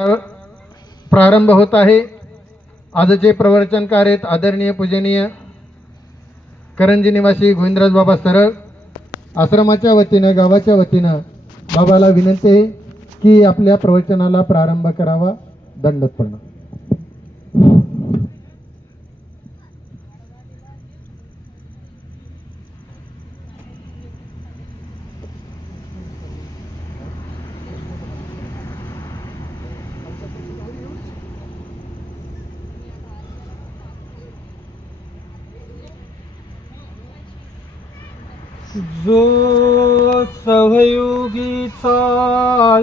प्रारंभ होत आहे। आजचे प्रवचनकार आहेत आदरणीय पूजनीय करंजी निवासी गोविंदराज बाबा सरळ। आश्रमाच्या वतीने गावाच्या वतीने बाबाला विनंती आहे की आपल्या प्रवचनाला प्रारंभ करावा। दंडवत प्रणाम। जो सहयोगीचा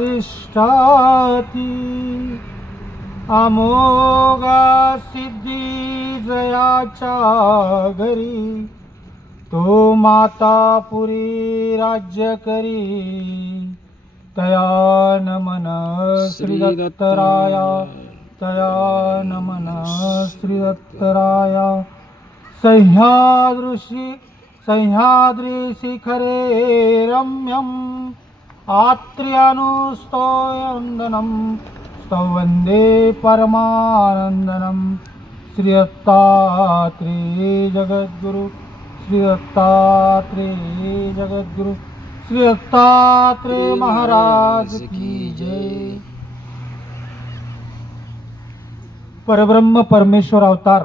इष्टाती अमोघा सिद्धी जयाच्या घरी तो मातापुरी राज्य करी। तया नमन श्री दत्तराया, तया नमन श्री दत्तराया। सह्याद्री शिखरे रम्यम आत्र्यानुस्तोयन्दनं स्तवन्दे परमानन्दनं। श्री दत्तात्रेय जगद्गुरु, श्री दत्तात्रेय जगद्गुरु, श्री दत्तात्रेय महाराज की जय। परब्रह्म परमेश्वर अवतार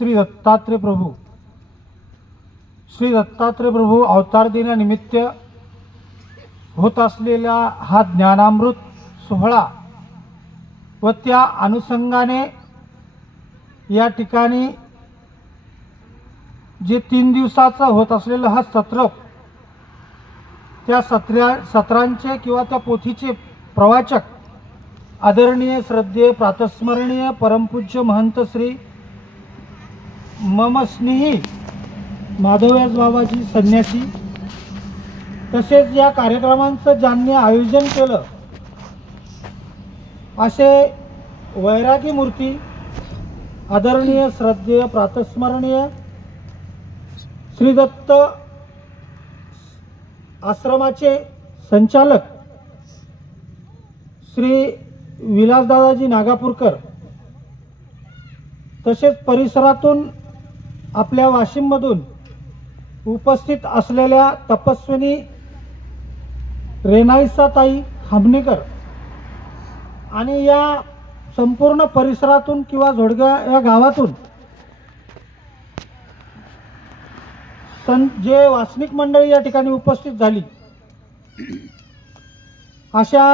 श्री दत्तात्रेय प्रभू, श्री दत्तात्रेय प्रभू अवतार दिनानिमित्त होत असलेला हा ज्ञानामृत सोहळा व त्या अनुषंगाने या ठिकाणी जे 3 दिवसाचा होत असलेला हा सत्र, त्या सत्रांचे किंवा त्या पोथीचे प्रवाचक आदरणीय श्रद्धेय प्रातस्मरणीय परमपूज्य महंत श्री मम स्नेही माधवव्यास बाबाजी संन्यासी, तसेच या कार्यक्रमांचं ज्यांनी आयोजन केलं असे वैरागी मूर्ती आदरणीय श्रद्धेय प्रातस्मरणीय श्री दत्त आश्रमाचे संचालक श्री विलासदादाजी नागापूरकर, तसेच परिसरातून आपल्या वाशिममधून उपस्थित असलेल्या तपस्विनी रेनाईसाताई खामनेकर आणि या संपूर्ण परिसरातून किंवा झोडगा या गावातून जे वासनिक मंडळी या ठिकाणी उपस्थित झाली, अशा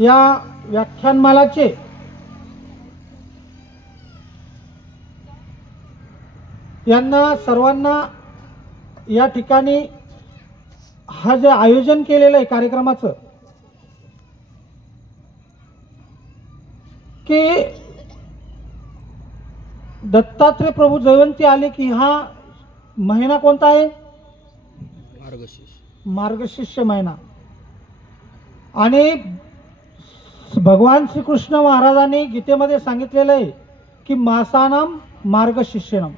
या व्याख्यानमालाचे यांना सर्वांना या ठिकाणी हा जे आयोजन केलेलं आहे कार्यक्रमाचं की दत्तात्रेय प्रभू जयंती आले की हा महिना कोणता आहे? मार्गशीर्ष महिना। आणि भगवान श्रीकृष्ण महाराजांनी गीतेमध्ये सांगितलेलं आहे की मासानाम मार्गशीर्षेनम,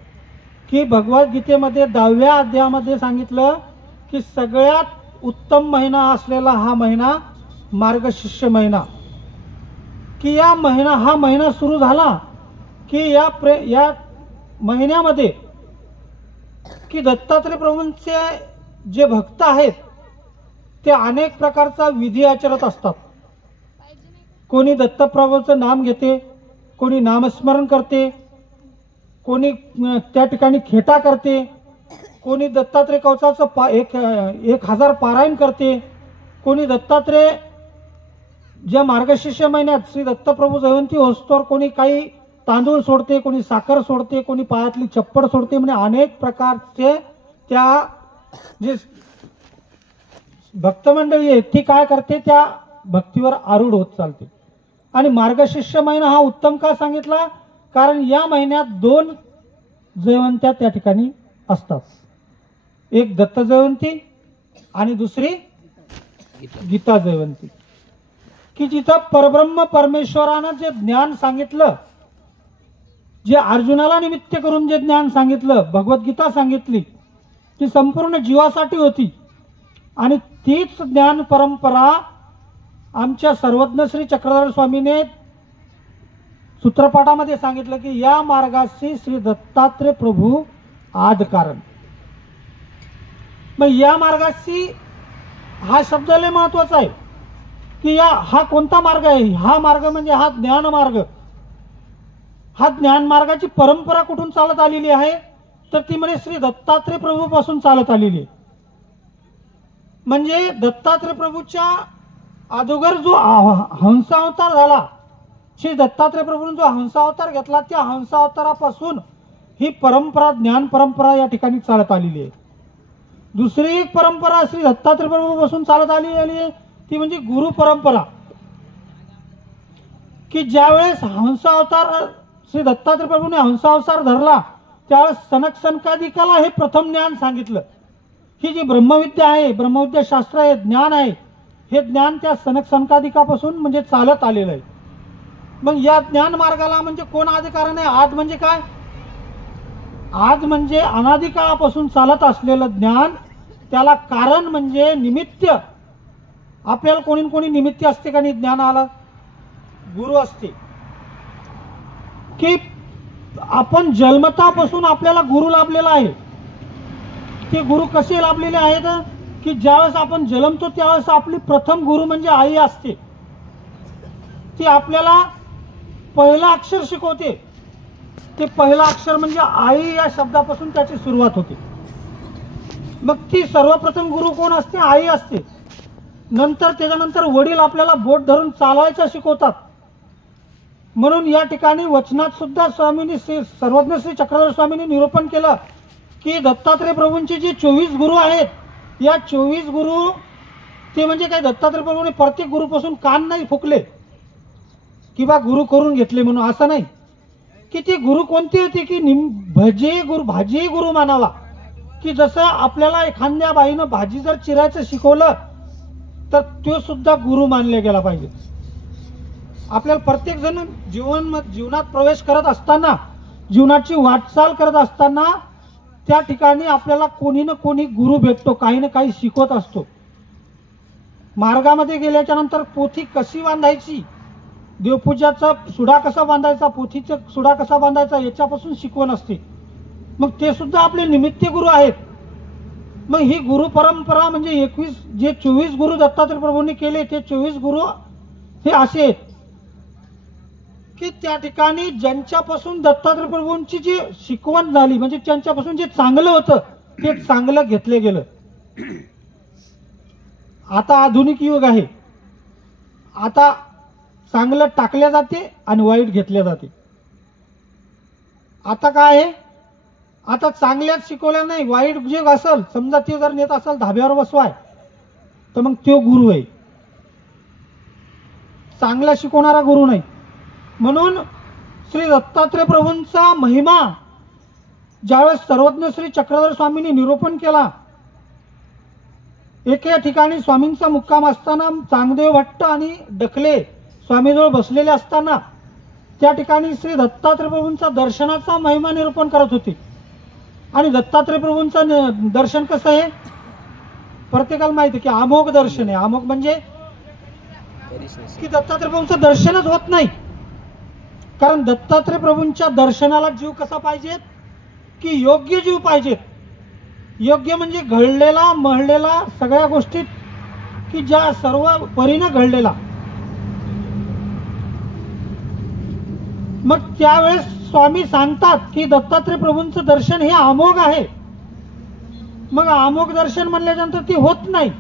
की भगवद्गीतेमध्ये 10व्या अध्यायामध्ये सांगितलं की सगळ्यात उत्तम महिना असलेला हा महिना मार्गशीर्ष महिना, की हा महिना सुरू झाला की या महिन्यामध्ये की दत्तात्रेय प्रभूंचे जे भक्त आहेत ते अनेक प्रकारचा विधी आचरत असतात। कोणी दत्तप्रभूंचं नाम घेते, कोणी नामस्मरण करते, कोणी त्या ठिकाणी खेटा करते, कोणी दत्तात्रेय कवचाचं 1000 पारायण करते, कोणी दत्तात्रेय ज्या मार्गशीर्ष महिन्यात श्री दत्तप्रभू जयंती होस्तोवर कोणी काही तांदूळ सोडते, कोणी साखर सोडते, कोणी पायातली चप्पड सोडते, म्हणजे अनेक प्रकारचे त्या जे भक्तमंडळी आहे ती काय करते, त्या भक्तीवर आरूढ होत चालते। आणि मार्गशीर्ष महिना हा उत्तम का सांगितला? कारण या महिन्यात 2 जयंत्या त्या ठिकाणी असतात, एक दत्त जयंती आणि दुसरी गीता जयंती, की जिथं परब्रह्म परमेश्वरानं जे ज्ञान सांगितलं, जे अर्जुनाला निमित्त करून जे ज्ञान सांगितलं, भगवद्गीता सांगितली, ती संपूर्ण जीवासाठी होती। आणि तीच ज्ञान परंपरा आमच्या सर्वज्ञ श्री चक्रधर स्वामीने सूत्रपाठामध्ये सांगितलं की या मार्गाशी श्री दत्तात्रय प्रभू आद कारण. मग या मार्गाशी हा शब्द लय महत्वाचा आहे की हा कोणता मार्ग आहे. हा मार्ग म्हणजे हा ज्ञान मार्ग. हा ज्ञान मार्गाची परंपरा कुठून चालत आलेली आहे तर ती म्हणजे श्री दत्तात्रय प्रभू पासून चालत आलेली आहे. म्हणजे दत्तात्रय प्रभूच्या अगोदर जो हंसावतार झाला, श्री दत्तात्रय प्रभूंनी जो हंसावतार घेतला, त्या हंसावतारापासून ही परंपरा ज्ञान परंपरा या ठिकाणी चालत आलेली आहे. दुसरी एक परंपरा श्री दत्तात्रय प्रभू पासून चालत आलेली आहे ती म्हणजे गुरु परंपरा. की ज्यावेळेस हंसावतार श्री दत्तात्रय प्रभूने हंसावतार धरला त्यावेळेस सनक सनकादिकाला हे प्रथम ज्ञान सांगितलं. ही जी ब्रह्मविद्या आहे, ब्रह्मविद्या शास्त्र आहे, ज्ञान आहे, हे ज्ञान त्या सनक सनकादिकापासून म्हणजे चालत आलेलं आहे. मग या ज्ञान मार्गाला म्हणजे कोण आदि कारण आहे. आद म्हणजे काय. आद म्हणजे अनादि काळापासून चालत असलेलं ज्ञान. त्याला कारण म्हणजे निमित्त. आपल्याला कोणी कोणी निमित्त असते का नाही ज्ञानाला. गुरु असते. की आपण जन्मतापासून आपल्याला गुरु लाभलेला आहे. ते गुरु कसे लाभलेले आहेत की ज्यावेळेस आपण जन्मतो त्यावेळेस आपली प्रथम गुरु म्हणजे आई असते. ती आपल्याला पहिलं अक्षर शिकवते. ते पहिलं अक्षर म्हणजे आई या शब्दापासून त्याची सुरुवात होते. मग ती सर्वप्रथम गुरु कोण असते. आई असते. नंतर त्याच्यानंतर वडील आपल्याला बोट धरून चालवायचं शिकवतात. म्हणून या ठिकाणी वचनात सुद्धा स्वामींनी सर्वज्ञ श्री चक्रधर स्वामींनी निरूपण केलं की दत्तात्रय प्रभूंचे जे 24 गुरु आहेत, या 24 गुरु ते म्हणजे काय दत्तात्रय प्रभूंनी प्रत्येक गुरुपासून कान नाही फुकले किंवा गुरु करून घेतले म्हणून असं नाही. की ती गुरु कोणती होती की भाजी गुरु मानावा. की जसं आपल्याला एखाद्या बाईनं भाजी जर चिरायचं शिकवलं तर तो सुद्धा गुरु मानला गेला पाहिजे. आपल्याला प्रत्येक जण जीवनात प्रवेश करत असताना, जीवनाची वाटचाल करत असताना त्या ठिकाणी आपल्याला कोणी ना कोणी गुरु भेटतो, काही ना काही शिकवत असतो. मार्गामध्ये गेल्याच्या नंतर पोथी कशी बांधायची, देवपूजाचा सुडा कसा बांधायचा, पोथीचा सुडा कसा बांधायचा याच्यापासून शिकवण असते. मग ते सुद्धा आपले निमित्त गुरु आहेत. मग ही गुरु परंपरा म्हणजे 24 गुरु दत्तात्रय प्रभूंनी केले ते 24 गुरु हे असे आहेत की त्या ठिकाणी ज्यांच्यापासून दत्तात्रय प्रभूंची जी शिकवण झाली म्हणजे त्यांच्यापासून जे चांगलं होतं ते चांगलं घेतले गेलं. आता आधुनिक युग आहे. आता चांगलं टाकल्या जाते आणि वाईट घेतल्या जाते. आता काय आहे, आता चांगल्याच शिकवल्या नाही, वाईट जे असेल समजा ते जर नेत असेल धाब्यावर बसवाय तर मग तो गुरु आहे, चांगला शिकवणारा गुरु नाही. म्हणून श्री दत्तात्रय प्रभूंचा महिमा ज्यावेळेस सर्वज्ञ श्री चक्रधर स्वामींनी निरूपण केला, एके ठिकाणी स्वामींचा मुक्काम असताना चांगदेव भट्ट आणि डकले स्वामीजवळ बसलेले असताना त्या ठिकाणी श्री दत्तात्रय प्रभूंचा दर्शनाचा महिमा निरूपण करत होते. आणि दत्तात्रय प्रभूंचं दर्शन कसं आहे प्रत्येकाला माहिती आहे की अमोघ दर्शन आहे. अमोघ म्हणजे की दत्तात्रय प्रभूंचं दर्शनच होत नाही. कारण दत्तात्रय प्रभूंच्या दर्शनाला जीव कसा पाहिजे की योग्य जीव पाहिजेत. योग्य म्हणजे घडलेला मळलेला सगळ्या गोष्टी की ज्या सर्व परीने घडलेला. मग त्यावेळेस स्वामी सांगतात की दत्तात्रय प्रभूंचं दर्शन हे अमोघ आहे. मग अमोघ दर्शन म्हणल्यानंतर ते होत नाही,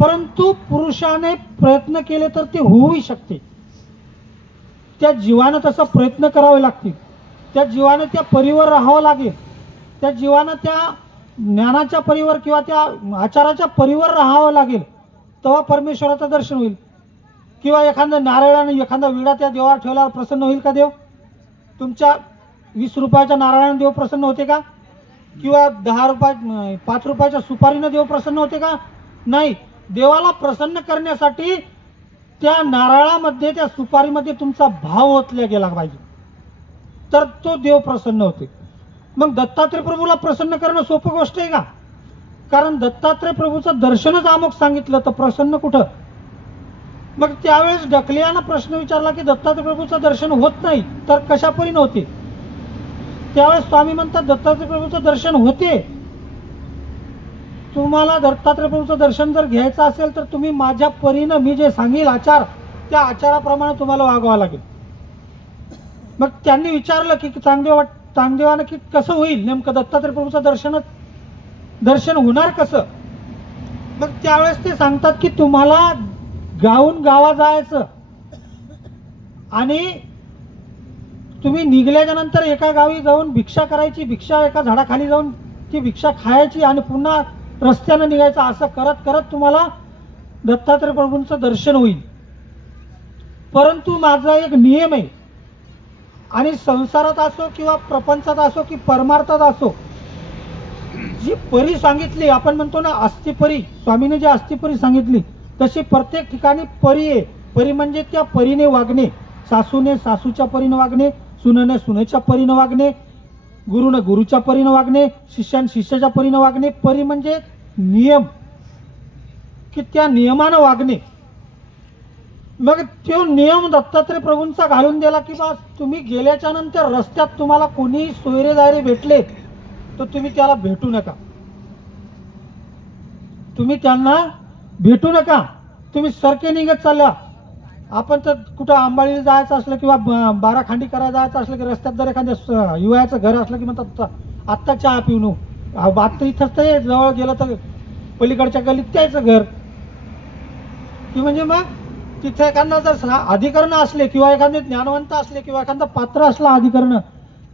परंतु पुरुषाने प्रयत्न केले तर ते होऊ शकते. त्या जीवानं तसा प्रयत्न करावे लागतील. त्या जीवानं त्या परीवर राहावं लागेल. त्या जीवानं त्या ज्ञानाच्या परीवर किंवा त्या आचाराच्या परीवर राहावं लागेल, तेव्हा परमेश्वराचं दर्शन होईल. किंवा एखादा नारळाने एखादा विडा त्या देवावर ठेवल्यावर प्रसन्न होईल का देव? तुमच्या 20 रुपयाच्या नारळाने देव प्रसन्न होते का? किंवा 5 रुपयाच्या सुपारीनं देव प्रसन्न होते का? नाही. देवाला प्रसन्न करण्यासाठी त्या नारळामध्ये त्या सुपारीमध्ये तुमचा भाव ओतला गेला पाहिजे, तर तो देव प्रसन्न होते. मग दत्तात्रय प्रभूला प्रसन्न करणं सोपी गोष्ट आहे का? कारण दत्तात्रय प्रभूचं दर्शनच अमुक सांगितलं तर प्रसन्न कुठं. मग त्यावेळेस ढकलियानं प्रश्न विचारला की दत्तात्रय प्रभूचं दर्शन होत नाही तर कशापरी नव्हते. त्यावेळेस स्वामी म्हणतात दत्तात्रय प्रभूचं दर्शन होते. तुम्हाला दत्तात्रय प्रभूचं दर्शन जर घ्यायचं असेल तर तुम्ही माझ्या परीनं मी जे सांगेल आचार त्या आचाराप्रमाणे तुम्हाला वागावं लागेल. मग त्यांनी विचारलं की चांगदेवानं की कसं होईल नेमकं दत्तात्रय प्रभूचं दर्शन होणार कसं. मग त्यावेळेस ते सांगतात की तुम्हाला गावून गावा जायचं आणि तुम्ही निघल्याच्या नंतर एका गावी जाऊन भिक्षा करायची, भिक्षा एका झाडाखाली जाऊन ती भिक्षा खायची आणि पुन्हा रस्त्यानं निघायचं. असं करत करत तुम्हाला दत्तात्रय प्रभूंचं दर्शन होईल. परंतु माझा एक नियम आहे आणि संसारात असो किंवा प्रपंचात असो की परमार्थात असो जी परी सांगितली, आपण म्हणतो ना अस्थिपरी, स्वामीने जी अस्थिपरी सांगितली तशी प्रत्येक ठिकाणी परी आहे. परी म्हणजे त्या परीने वागणे, सासूने सासूच्या परीने वागणे, सुनेने सुनेच्या परीने वागणे, गुरुने गुरुच्या परीने वागणे, शिष्याने शिष्याच्या परीने वागणे. परी म्हणजे नियम, की त्या नियमानं वागणे. मग तो नियम दत्तात्रय प्रभूंचा घालून दिला की बा तुम्ही गेल्याच्या नंतर रस्त्यात तुम्हाला कोणी सोयरे दायरे भेटले तर तुम्ही त्याला भेटू नका, तुम्ही त्यांना भेटू नका, तुम्ही सरके निघत चालला. आपण तर कुठं आंबाळीला जायचं असलं किंवा बाराखांडी करायला जायचं असलं की रस्त्यात जर एखाद्या युवाचं घर असलं की म्हणतात आत्ता चहा पिऊ बात इथंच तर जवळ गेलं तर पलीकडच्या गल्लीत त्याचं घर की म्हणजे मग तिथे एखादा जर अधिकरण असले किंवा एखादे ज्ञानवंत असले किंवा एखादा पात्र असला अधिकरण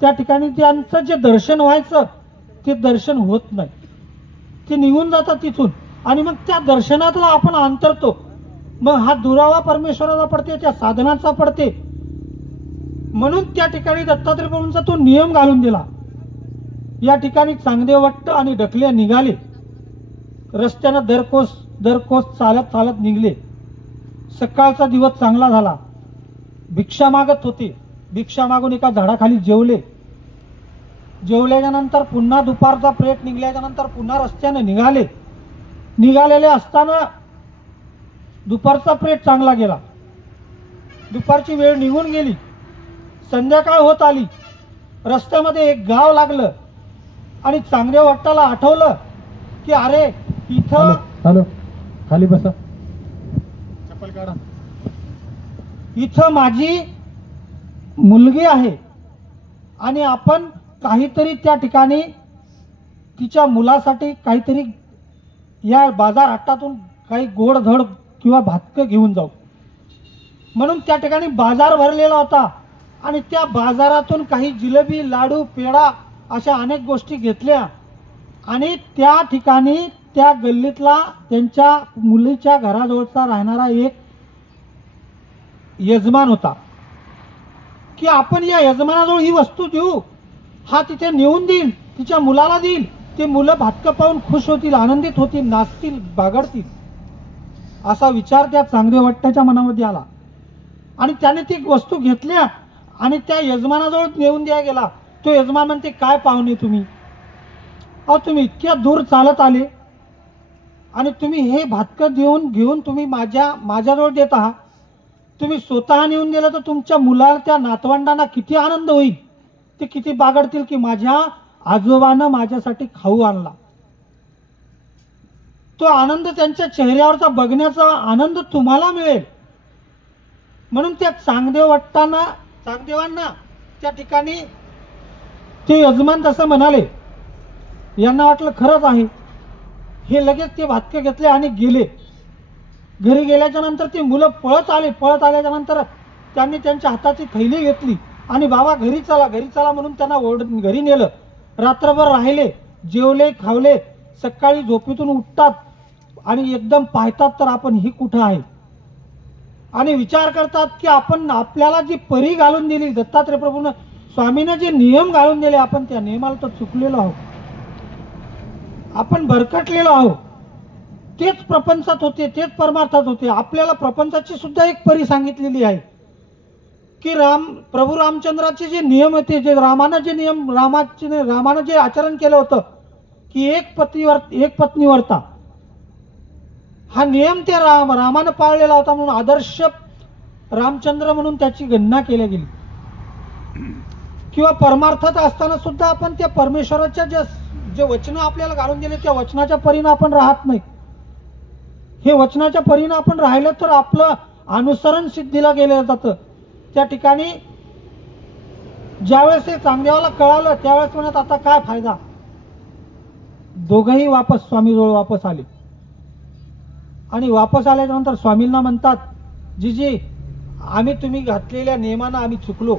त्या ठिकाणी त्यांचं जे दर्शन व्हायचं ते दर्शन होत नाही, ते निघून जातात तिथून आणि मग त्या दर्शनातला आपण अंतरतो. मग हा दुरावा परमेश्वराचा पडते, त्या साधनाचा पडते. म्हणून त्या ठिकाणी दत्तात्रय प्रभूंचा तो नियम घालून दिला. या ठिकाणी चांगदेव वट्ट आणि ढकल्या निघाले. रस्त्यानं दरकोस चालत चालत निघले. सकाळचा दिवस चांगला झाला. भिक्षा मागत होते. भिक्षा मागून एका झाडाखाली जेवले. जेवल्याच्या नंतर पुन्हा दुपारचा प्रेट निघल्याच्या नंतर पुन्हा रस्त्याने निघालेले असताना दुपारचा प्रेट चांगला गेला. दुपारची वेळ निघून गेली. संध्याकाळ होत आली. रस्त्यामध्ये एक गाव लागलं आणि चांगदेव वट्टाला आठवलं की अरे इथं हॅलो खाली बसा, चप्पल काढा. इथं माझी मुलगी आहे आणि आपण काहीतरी त्या ठिकाणी तिच्या मुलासाठी काहीतरी या बाजार हाटातून काही गोडधड किंवा भातकं घेऊन जाऊ. म्हणून त्या ठिकाणी बाजार भरलेला होता आणि त्या बाजारातून काही जिलेबी, लाडू, पेढा अशा अनेक गोष्टी घेतल्या आणि त्या ठिकाणी त्या गल्लीतला त्यांच्या मुलीच्या घराजवळचा राहणारा एक यजमान होता की आपण या यजमानाजवळ ही वस्तू देऊ, हा तिथे नेऊन देईल, तिच्या मुलाला देईल, ते मुलं भातकं पाहून खुश होतील, आनंदित होतील, नाचतील, बागडतील, असा विचार त्या चांगदेव वट्टाच्या मनामध्ये आला. आणि त्याने ती वस्तू घेतल्या आणि त्या यजमानाजवळ नेऊन द्या गेला. तो यजमान म्हणते काय पाहुणे तुम्ही, अहो तुम्ही इतक्या दूर चालत आले आणि तुम्ही हे भातकं घेऊन तुम्ही माझ्याजवळ देत आहात. तुम्ही स्वतः नेऊन दिलं तर तुमच्या मुलाला, त्या नातवंडांना किती आनंद होईल, ते किती बागडतील की माझ्या आजोबानं माझ्यासाठी खाऊ आणला. तो आनंद त्यांच्या चेहऱ्यावरचा बघण्याचा आनंद तुम्हाला मिळेल. म्हणून त्या चांगदेवांना त्या ठिकाणी ते यजमान तसं म्हणाले. यांना वाटलं खरंच आहे. हे लगेच ते भातके घेतले आणि गेले. घरी गेल्याच्या नंतर ते मुलं पळत आल्याच्या नंतर त्यांनी त्यांच्या हाताची थैली घेतली आणि बाबा घरी चला म्हणून त्यांना घरी नेलं. रात्रभर राहिले, जेवले, खावले. सकाळी झोपेतून उठतात आणि एकदम पाहतात तर आपण ही कुठं आहे आणि विचार करतात की आपण आपल्याला जी परी घालून दिली दत्तात्रय प्रभूनं, स्वामीनं जे नियम घालून दिले, आपण त्या नियमाला तर चुकलेलो आहोत, आपण भरकटलेलो आहोत. तेच प्रपंचात होते, तेच परमार्थात होते. आपल्याला प्रपंचाची सुद्धा एक परी सांगितलेली आहे की प्रभू रामचंद्राचे जे नियम होते, जे रामानं जे आचरण केलं होतं की एक पत्नीव्रता हा नियम त्या रामानं पाळलेला होता, म्हणून आदर्श रामचंद्र म्हणून त्याची गणना केली गेली. किंवा परमार्थात असताना सुद्धा आपण त्या परमेश्वराच्या जे वचन आपल्याला घालून दिले त्या वचनाच्या परीनं आपण राहत नाही. हे वचनाच्या परीनं आपण राहिलं तर आपलं अनुसरण सिद्धीला गेलं जातं. त्या ठिकाणी ज्यावेळेस हे चांगदेवाला कळालं त्यावेळेस म्हणत आता काय फायदा. दोघंही वापस स्वामीजवळ वापस आले आणि वापस आल्यानंतर स्वामींना म्हणतात, जीजी आम्ही तुम्ही घातलेल्या नियमानं आम्ही चुकलो,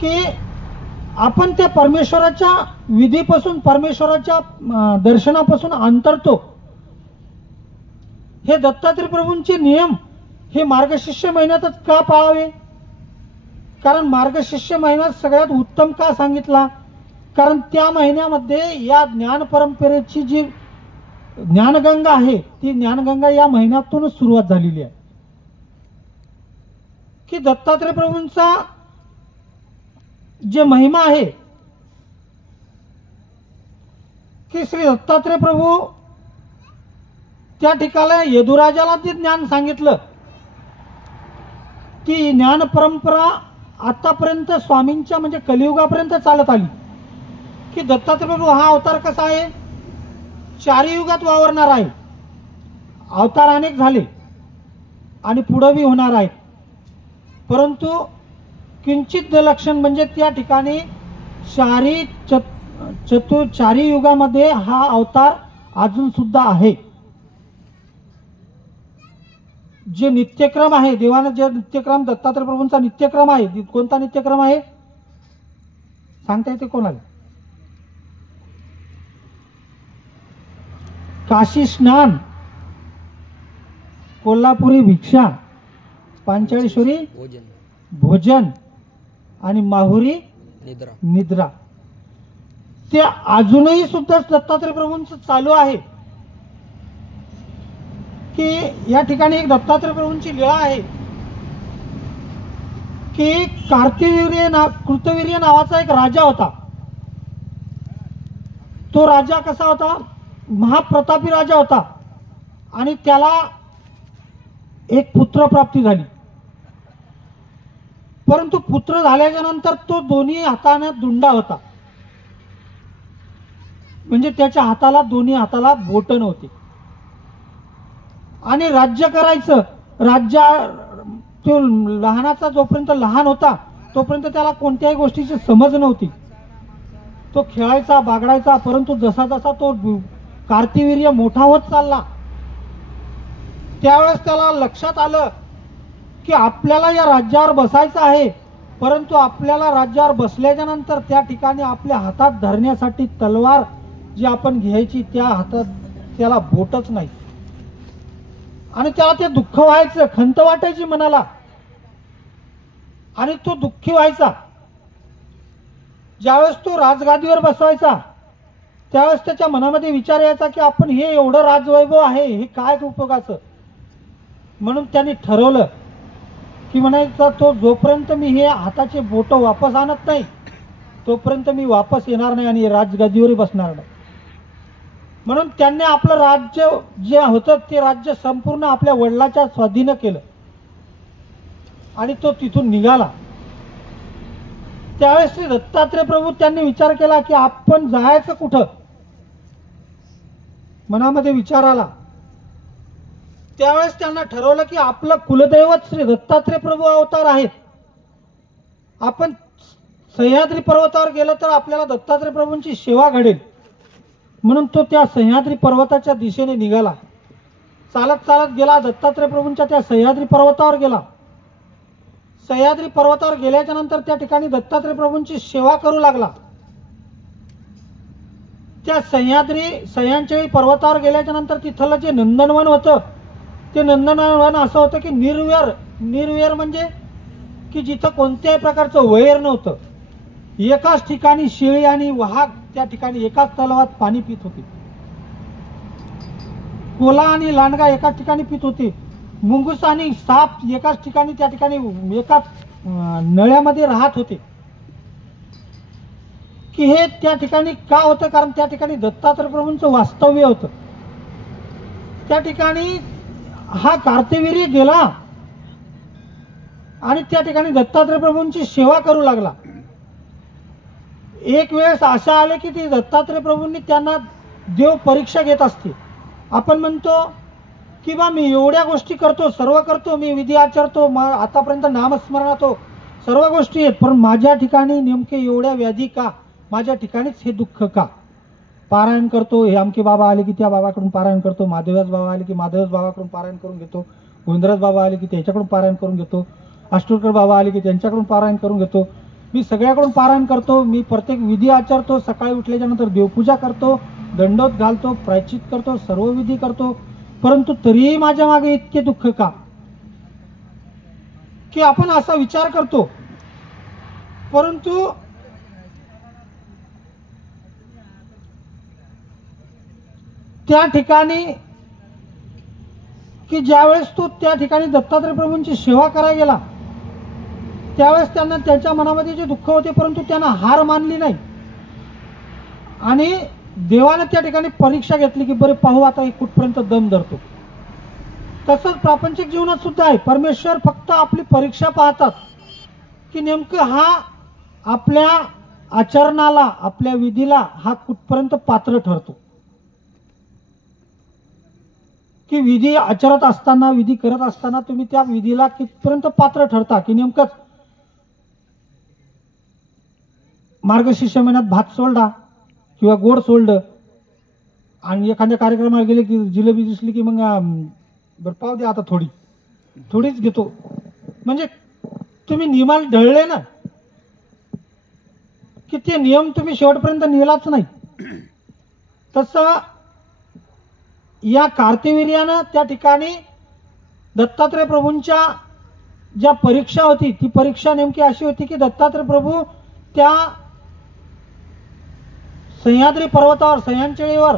की आपण त्या परमेश्वराच्या विधीपासून परमेश्वराच्या दर्शनापासून अंतरतो. हे दत्तात्रय प्रभूंचे नियम हे मार्गशीर्ष महिन्यातच का पाळावे. कारण मार्गशीर्ष महिन्यात सगळ्यात उत्तम का सांगितला, कारण त्या महिन्यामध्ये या ज्ञान परंपरेची जी ज्ञानगंगा आहे ती ज्ञानगंगा या महिन्यातूनच सुरुवात झालेली आहे. की दत्तात्रय प्रभूंचा जे महिमा आहे की श्री दत्तात्रय प्रभू त्या ठिकाणी यदुराजाला जे ज्ञान सांगितलं ती ज्ञान परंपरा आतापर्यंत स्वामींच्या म्हणजे कलियुगापर्यंत चालत आली. की दत्तात्रय प्रभू हा अवतार कसा आहे, चारी युगात वावरणार आहे. अवतार अनेक झाले आणि पुढे बी होणार आहेत, परंतु किंचित लक्षण म्हणजे त्या ठिकाणी चारी युगामध्ये हा अवतार अजून सुद्धा आहे. जे नित्यक्रम आहे देवानं जे नित्यक्रम दत्तात्रय प्रभूंचा नित्यक्रम आहे, कोणता नित्यक्रम आहे सांगता येते कोणाला. काशी स्नान, कोल्हापुरी भिक्षा, पांचाळेश्वरी भोजन आणि माहुरी निद्रा. ते अजूनही सुद्धा दत्तात्रय प्रभूंचं चालू आहे. की या ठिकाणी एक दत्तात्रय प्रभूंची लीळा आहे की कृतवीर्य नावाचा एक राजा होता. तो राजा कसा होता, महाप्रतापी राजा होता आणि त्याला एक पुत्र प्राप्ती झाली. परंतु पुत्र झाल्याच्या नंतर तो दोन्ही हाताने दुंडा होता, म्हणजे त्याच्या हाताला दोन्ही हाताला बोट नव्हती. आणि राज्य करायचं तो लहानाचा जोपर्यंत लहान होता तोपर्यंत त्याला कोणत्याही गोष्टीची समज नव्हती. तो खेळायचा बागडायचा, परंतु जसा जसा तो कार्तिवीर्य मोठा होत चालला त्यावेळेस त्याला लक्षात आलं की आपल्याला या राज्यावर बसायचं आहे, परंतु आपल्याला राज्यावर बसल्याच्या नंतर त्या ठिकाणी आपल्या हातात धरण्यासाठी तलवार जी आपण घ्यायची त्या हातात त्याला बोटच नाही. आणि त्याला ते दुःख व्हायचं, खंत वाटायची मनाला आणि तो दुःखी व्हायचा. ज्यावेळेस तो राजगादीवर बसवायचा त्यावेळेस त्याच्या मनामध्ये विचार यायचा की आपण हे एवढं राजवैभव आहे हे काय उपयोगाचं. म्हणून त्यांनी ठरवलं की म्हणायचं तो जोपर्यंत मी हे हाताचे बोट वापस आणत नाही तोपर्यंत मी वापस येणार नाही आणि राजगादीवरही बसणार नाही. म्हणून त्यांनी आपलं राज्य जे होतं ते राज्य संपूर्ण आपल्या वडिलाच्या स्वाधीन केलं आणि तो तिथून निघाला. त्यावेळेस श्री दत्तात्रय प्रभू त्यांनी विचार केला की आपण जायचं कुठं. मनामध्ये विचार आला. त्यावेळेस त्यांना ठरवलं की आपलं कुलदैवत श्री दत्तात्रय प्रभू अवतार आहेत. आपण सह्याद्री पर्वतावर गेलं तर आपल्याला दत्तात्रय प्रभूंची सेवा घडेल. म्हणून तो त्या सह्याद्री पर्वताच्या दिशेने निघाला. चालत चालत गेला, दत्तात्रय प्रभूंच्या त्या सह्याद्री पर्वतावर गेला. सह्याद्री पर्वतावर गेल्याच्या नंतर त्या ठिकाणी दत्तात्रय प्रभूंची सेवा करू लागला. त्या सह्याद्री पर्वतावर गेल्याच्या नंतर तिथलं जे नंदनवन होतं ते नंदनवन असं होतं की निर्वैर म्हणजे की जिथं कोणत्याही प्रकारचं वैर नव्हतं. एकाच ठिकाणी शेळी आणि वाघ त्या ठिकाणी एकाच तलावात पाणी पित होते. कोला आणि लांडगा एकाच ठिकाणी पित होते. मुंगूस आणि साप एकाच ठिकाणी त्या ठिकाणी एकाच नळ्यामध्ये राहत होते. की हे त्या ठिकाणी का होतं, कारण त्या ठिकाणी दत्तात्रय प्रभूंचं वास्तव्य होतं. त्या ठिकाणी हा कार्तवीर्य गेला आणि त्या ठिकाणी दत्तात्रय प्रभूंची सेवा करू लागला. एक वेळेस अशा आले की ती दत्तात्रय प्रभूंनी त्यांना देव परीक्षा घेत असते. आपण म्हणतो की बा मी एवढ्या गोष्टी करतो, सर्व करतो, मी विधी आचरतो, आतापर्यंत नामस्मरणातो, सर्व गोष्टी आहेत, पण माझ्या ठिकाणी नेमके एवढ्या व्याधी का, माझ्या ठिकाणीच हे दुःख का. पारायण करतो, हे आमके बाबा आले की त्या बाबाकडून पारायण करतो, माधवदास बाबा आले की माधवदास बाबाकडून पारायण करून घेतो, गोविंदराज बाबा आले की त्याच्याकडून पारायण करून घेतो, अष्टोकर बाबा आले की त्यांच्याकडून पारायण करून घेतो. मी सगळ्याकडून पारायण करतो, मी प्रत्येक विधी आचरतो, सकाळी उठल्याच्या नंतर देवपूजा करतो, दंडोत घालतो, प्रायश्चित करतो, सर्व विधी करतो, परंतु तरीही माझ्या मागे इतके दुःख का. की आपण असा विचार करतो. परंतु त्या ठिकाणी की ज्यावेळेस तो त्या ठिकाणी दत्तात्रय प्रभूंची सेवा करायला गेला त्यावेळेस त्यांना त्याच्या मनामध्ये जे दुःख होते, परंतु त्यांना हार मानली नाही आणि देवाने त्या ठिकाणी परीक्षा घेतली की बरे पाहू आता हे कुठपर्यंत दम धरतो. तसंच प्रापंचिक जीवनात सुद्धा आहे. परमेश्वर फक्त आपली परीक्षा पाहतात की नेमकं हा आपल्या आचरणाला, आपल्या विधीला हा कुठपर्यंत पात्र ठरतो. की विधी आचरत असताना, विधी करत असताना तुम्ही त्या विधीला कितपर्यंत पात्र ठरता. की नेमकंच मार्गशीर्ष महिन्यात भात सोडला किंवा गोड सोडलं आणि एखाद्या कार्यक्रमाला गेले की जिलेबी दिसली की मग बरं पाव द्या आता थोडीच घेतो. म्हणजे तुम्ही नियमाला ढळले ना, की ते नियम तुम्ही शेवटपर्यंत नेलाच नाही. तसं या कार्तवीर्यानं त्या ठिकाणी दत्तात्रय प्रभूंच्या ज्या परीक्षा होती ती परीक्षा नेमकी अशी होती की दत्तात्रय प्रभू त्या सह्याद्री पर्वतावर, सह्यांचळीवर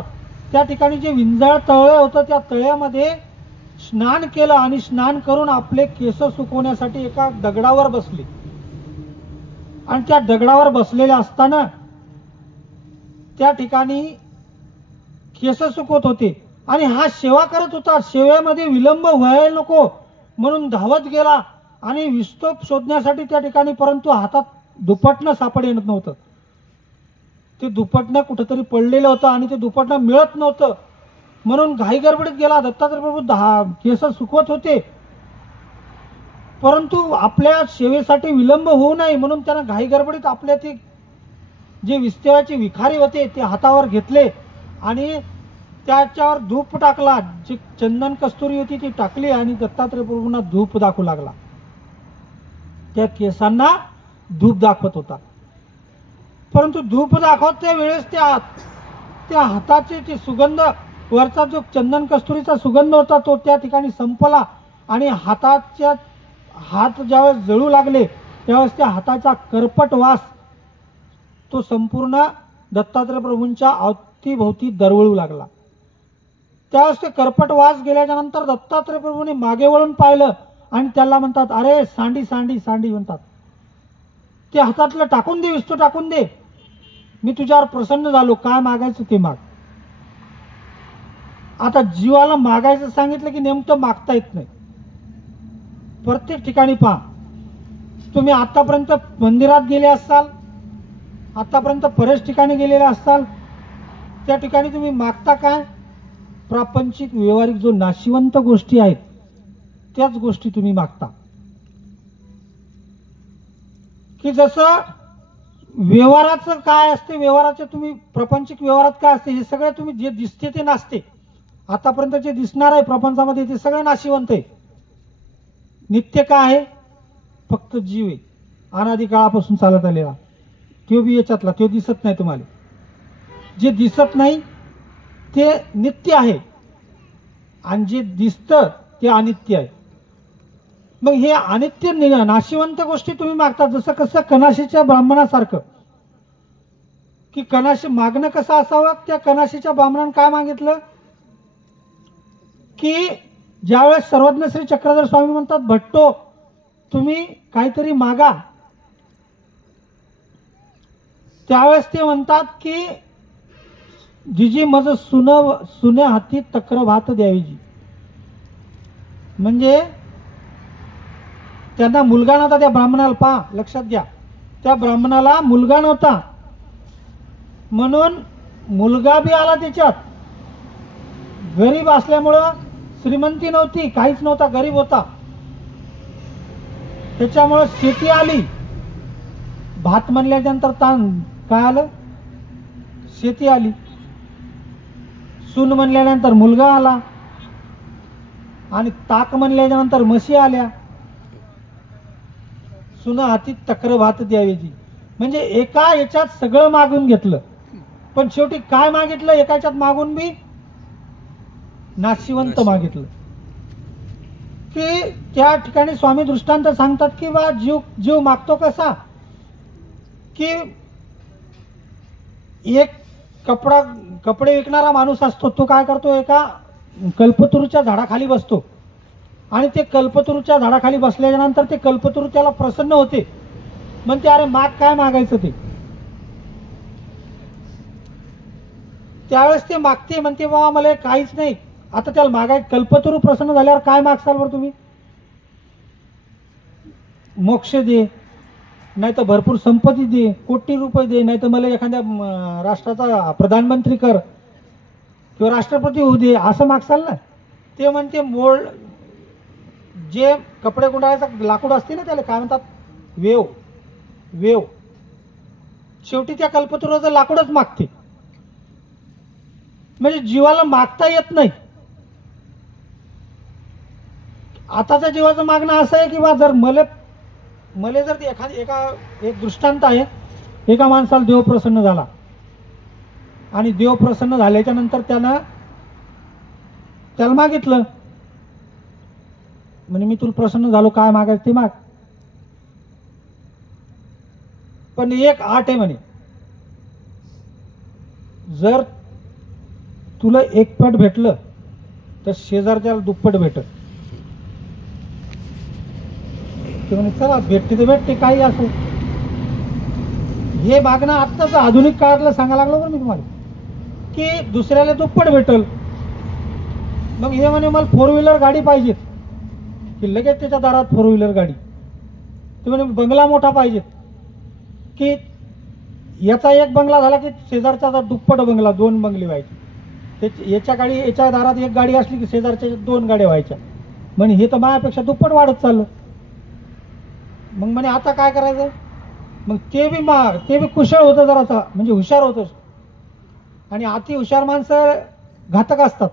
त्या ठिकाणी जे विंजाळ तळे होतं त्या तळ्यामध्ये स्नान केलं आणि स्नान करून आपले केस सुकवण्यासाठी एका दगडावर बसले. आणि त्या दगडावर बसलेले असताना त्या ठिकाणी केस सुकवत होते आणि हा सेवा करत होता. सेवेमध्ये विलंब व्हायला नको म्हणून धावत गेला आणि विस्तोप शोधण्यासाठी त्या ठिकाणी, परंतु हातात दुपटणं सापड येत नव्हतं. ते दुपटणं कुठेतरी पडलेलं होतं आणि ते दुपटणं मिळत नव्हतं म्हणून घाई गडबडीत गेला. दत्तात्रय प्रभू केस सुकवत होते, परंतु आपल्या सेवेसाठी विलंब होऊ नये म्हणून त्यानं घाई गडबडीत आपल्या ते जे विस्तेवाचे विखारी होते ते हातावर घेतले आणि त्याच्यावर धूप टाकला. जी चंदन कस्तुरी होती ती टाकली आणि दत्तात्रय प्रभूंना धूप दाखवू लागला. त्या केसांना धूप दाखवत होता, परंतु धूप दाखवते वेळेस त्या हाताचे ते सुगंध, वरचा जो चंदन कस्तुरीचा सुगंध होता तो त्या ठिकाणी संपला आणि हात ज्यावेळेस जळू लागले त्यावेळेस त्या हाताचा करपट वास तो संपूर्ण दत्तात्रय प्रभूंच्या अवतीभोवती दरवळू लागला. त्यावेळेस ते करपट वास गेल्याच्या नंतर दत्तात्रय प्रभूंनी मागे वळून पाहिलं आणि त्याला म्हणतात, अरे सांडी सांडी सांडी म्हणतात. ते हातातलं टाकून दे, विस्तू टाकून दे, मी तुझ्यावर प्रसन्न झालो, काय मागायचं ते माग. आता जीवाला मागायचं सांगितलं की नेमकं मागता येत नाही. प्रत्येक ठिकाणी पहा, तुम्ही आतापर्यंत मंदिरात गेले असाल, आतापर्यंत बरेच ठिकाणी गेलेले असाल, त्या ठिकाणी तुम्ही मागता काय? प्रापंचिक व्यवहारिक जो नाशिवंत गोष्टी आहेत त्याच गोष्टी तुम्ही मागता. की जसं व्यवहाराचं काय असते, व्यवहाराचे तुम्ही प्रपंचिक व्यवहारात काय असते हे सगळं तुम्ही जे दिसते ते नासते. आतापर्यंत जे दिसणार आहे प्रपंचामध्ये ते सगळं नाशिवंत आहे. नित्य काय आहे? फक्त जीव आहे, अनादी काळापासून चालत आलेला. तो बी याच्यातला, तो दिसत नाही तुम्हाला. जे दिसत नाही ते नित्य आहे आणि जे दिसतं ते अनित्य आहे. मग हे अनित्य नाशिवंत गोष्टी तुम्ही मागता. जसं कसं कनाशीच्या ब्राह्मणासारखं, की कनाशी मागणं कसं असावं. त्या कनाशीच्या ब्राह्मणानं काय मागितलं की ज्यावेळेस सर्वज्ञ श्री चक्रधर स्वामी म्हणतात, भट्टो तुम्ही काहीतरी मागा, त्यावेळेस ते म्हणतात की जिजी मज सुने हाती तक्र भात द्यावीजी. म्हणजे त्यांना मुलगा नव्हता त्या ब्राह्मणाला. पहा, लक्षात घ्या, त्या ब्राह्मणाला मुलगा नव्हता म्हणून मुलगा बी आला त्याच्यात. गरीब असल्यामुळं, श्रीमंती नव्हती, काहीच नव्हता, गरीब होता, त्याच्यामुळं शेती आली. भात म्हणल्यानंतर ताण काय आलं, शेती आली. सून म्हणल्यानंतर मुलगा आला, आणि ताक म्हणल्यानंतर म्हशी आल्या. सुन हाती तक्र भात द्यावीची. म्हणजे एका याच्यात सगळं मागून घेतलं, पण शेवटी काय मागितलं, एका याच्यात मागून बी नाशिवंत मागितलं. की त्या ठिकाणी स्वामी दृष्टांत सांगतात की बा जीव मागतो कसा, की एक कपडे विकणारा माणूस असतो, तो काय करतो, एका कल्पतरूच्या झाडाखाली बसतो, आणि ते कल्पतरूच्या झाडाखाली बसल्याच्या नंतर ते कल्पतरू त्याला प्रसन्न होते, म्हणते अरे माग, काय मागायचं ते. त्यावेळेस ते मागते, म्हणते बाबा मला काहीच नाही. आता त्याला मागाय, कल्पतरू प्रसन्न झाल्यावर काय मागसाल बरं तुम्ही, मोक्ष दे, नाही तर भरपूर संपत्ती दे, कोटी रुपये दे, नाही तर मला एखाद्या राष्ट्राचा प्रधानमंत्री कर किंवा राष्ट्रपती होऊ दे, असं मागसाल ना. ते म्हणते मोल्ड, जे कपडे गुंडाळायचं लाकूड असते ना, त्याला काय म्हणतात, वेव. शेवटी त्या कल्पतरूचं लाकूडच मागते. म्हणजे जीवाला मागता येत नाही. आताच्या जीवाचं मागणं असं आहे की बा जर मले जर एक दृष्टांत आहे, एका माणसाला देव प्रसन्न झाला, आणि देव प्रसन्न झाल्याच्या नंतर त्याला मागितलं, म्हणजे मी तुला प्रसन्न झालो, काय मागायचं ते माग, पण एक आट आहे म्हणे, जर तुला एक पट भेटलं तर शेजारच्याला दुप्पट भेटत. ते म्हणे चला भेटते तर भेटते, काही असो. हे मागणं आत्ताच आधुनिक काळातलं सांगायला लागलो बरं मी तुम्हाला, की दुसऱ्याला दुप्पट भेटल. मग हे म्हणे मला 4 व्हीलर गाडी पाहिजे, की लगेच त्याच्या दारात 4 व्हीलर गाडी. ते म्हणे बंगला मोठा पाहिजे, की याचा एक बंगला झाला की शेजारचा दुप्पट बंगला, 2 बंगले व्हायचे. याच्या दारात एक गाडी असली की शेजारच्या 2 गाड्या व्हायच्या. म्हणे हे तर माझ्यापेक्षा दुप्पट वाढत चाललं. मग म्हणे आता काय करायचं. मग ते बी कुशल होतं जरासा, म्हणजे हुशार होतं. आणि अति हुशार माणसं घातक असतात.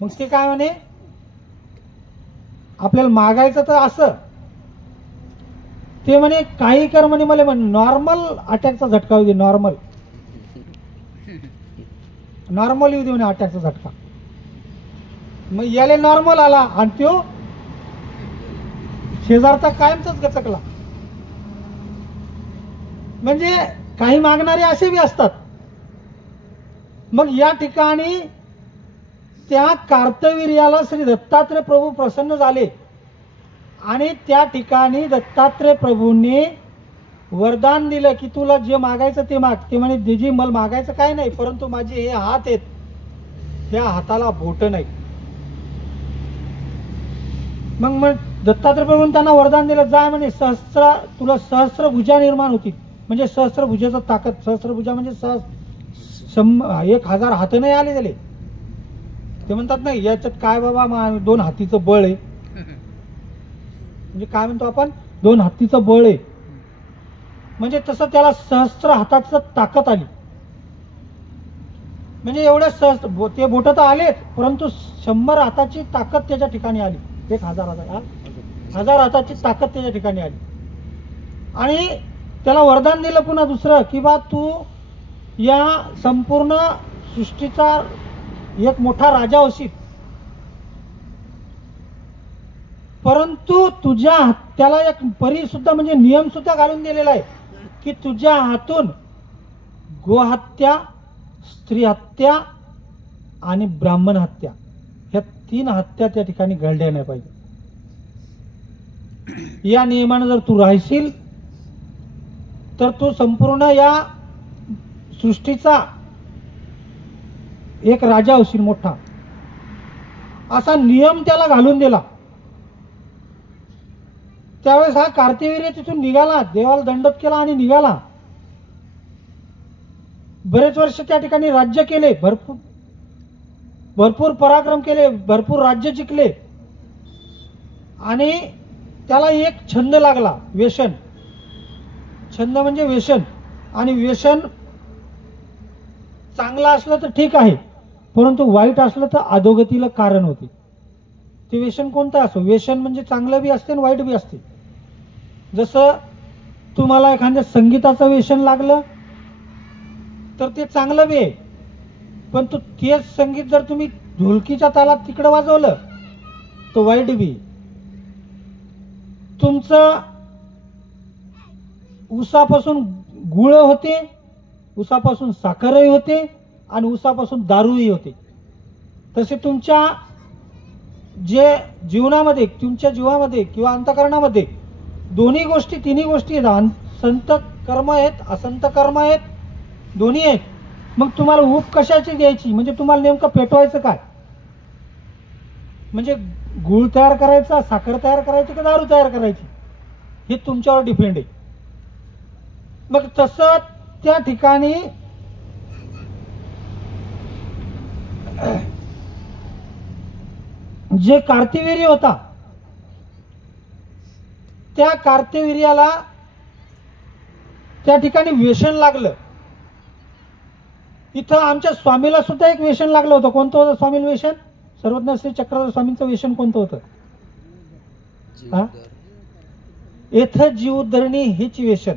मग ते काय म्हणे, आपल्याला मागायचं तर असं, ते म्हणे काही कर म्हणे, मला नॉर्मल अटॅकचा झटका होऊ दे, नॉर्मल येऊ दे म्हणे अटॅकचा झटका. मग याले नॉर्मल आला, आणि तो शेजारचा कायमचाच गचकला. म्हणजे काही मागणारे असे बी असतात. मग या ठिकाणी त्या कार्तवीर्याला श्री दत्तात्रय प्रभू प्रसन्न झाले, आणि त्या ठिकाणी दत्तात्रय प्रभूंनी वरदान दिलं की तुला जे मागायचं ते माग. ते म्हणे देजी मला मागायचं काय नाही, परंतु माझे हे हात आहेत, त्या हाताला बोट नाही. मग दत्तात्रय प्रभूंनी त्यांना वरदान दिलं, जा म्हणे तुला सहस्त्रभुजा निर्माण होती. म्हणजे सहस्त्रभुजाचं ताकद, सहस्त्रभुजा म्हणजे 1000 हात नाही आले त्याले. ते म्हणतात नाही याच्यात काय बाबा 2 हातीचं बळ आहे. म्हणजे काय म्हणतो आपण, 2 हातीचं बळ आहे. म्हणजे तसं त्याला सहस्त्र हाताचं ताकद आली. म्हणजे एवढे सहस्त्र ते बोट तर आलेच, परंतु 100 हाताची ताकद त्याच्या ठिकाणी आली. 1000 हाताची ताकद त्याच्या ठिकाणी आली. आणि त्याला वरदान दिलं पुन्हा दुसरं, की बा तू या संपूर्ण सृष्टीचा एक मोठा राजा होशील, परंतु तुझ्या त्याला एक परी सुद्धा म्हणजे नियम सुद्धा घालून दिलेला आहे की तुझ्या हातून गोहत्या, स्त्री हत्या आणि ब्राह्मण हत्या ह्या 3 हत्या त्या ठिकाणी घडल्या नाही पाहिजे. या नियमाने जर तू राहशील तर तू संपूर्ण या सृष्टीचा एक राजा होशील मोठा, असा नियम त्याला घालून दिला. त्यावेळेस हा कार्तिवीर्य तिथून निघाला, देवाला दंडोत केला आणि निघाला. बरेच वर्ष त्या ठिकाणी राज्य केले, भरपूर पराक्रम केले, भरपूर राज्य जिंकले. आणि त्याला एक छंद लागला, व्यसन. छंद म्हणजे व्यसन. आणि व्यसन चांगलं असलं तर ठीक आहे, परंतु वाईट असलं तर अधोगतीला कारण होते. ते व्यसन कोणतं असो, व्यसन म्हणजे चांगलं बी असते आणि वाईट बी असते. जसं तुम्हाला एखाद्या संगीताचं व्यसन लागलं तर ते चांगलं बी आहे, पण तेच संगीत जर तुम्ही ढोलकीच्या तालात तिकडं वाजवलं तर वाईट बी. तुमचं ऊसापासून गुळ होते, ऊसापासून साखरही होते आणि ऊसापासून दारूही होते. तसे तुमच्या जे जीवनामध्ये, तुमच्या जीवामध्ये किंवा अंतःकरणामध्ये दोन्ही गोष्टी, तिन्ही गोष्टी आहेत. संत कर्म आहेत, असंत कर्म आहेत, दोन्ही आहेत. मग तुम्हाला ऊब कशाची द्यायची, म्हणजे तुम्हाला नेमकं पेटवायचं काय, म्हणजे गुळ तयार करायचा, साखर तयार करायची का दारू तयार करायची, हे तुमच्यावर डिपेंड आहे. मग तसं त्या ठिकाणी जे कार्तिवीर्य होता, त्या कार्तिवीर्याला त्या ठिकाणी व्यसन लागलं. इथं आमच्या स्वामीला सुद्धा एक व्यसन लागलं होतं. कोणतं होतं स्वामीला व्यसन? सर्वज्ञ श्री चक्रधर स्वामींचं व्यसन कोणतं होतं? येथ जीव उद्धरणी हेच व्यसन,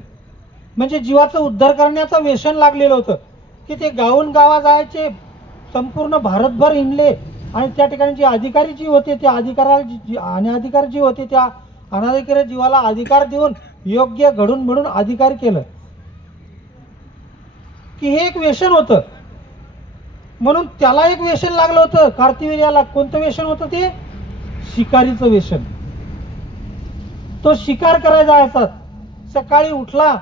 म्हणजे जीवाचं उद्धार करण्याचं व्यसन लागलेलं होतं. की ते गावून गावा जायचे, संपूर्ण भारतभर हिंडले आणि त्या ठिकाणी जे अधिकारी जीव होते, त्या अनाधिकार जीव होते, त्या अनाधिकारी जीवाला अधिकार देऊन योग्य घडून मिळून अधिकार केलं. की हे एक व्यसन होतं. म्हणून त्याला एक व्यसन लागलं होतं कार्तिवीर्याला. कोणतं व्यसन होतं ते? शिकारीचं व्यसन. तो शिकार करायला जायचा. सकाळी उठला,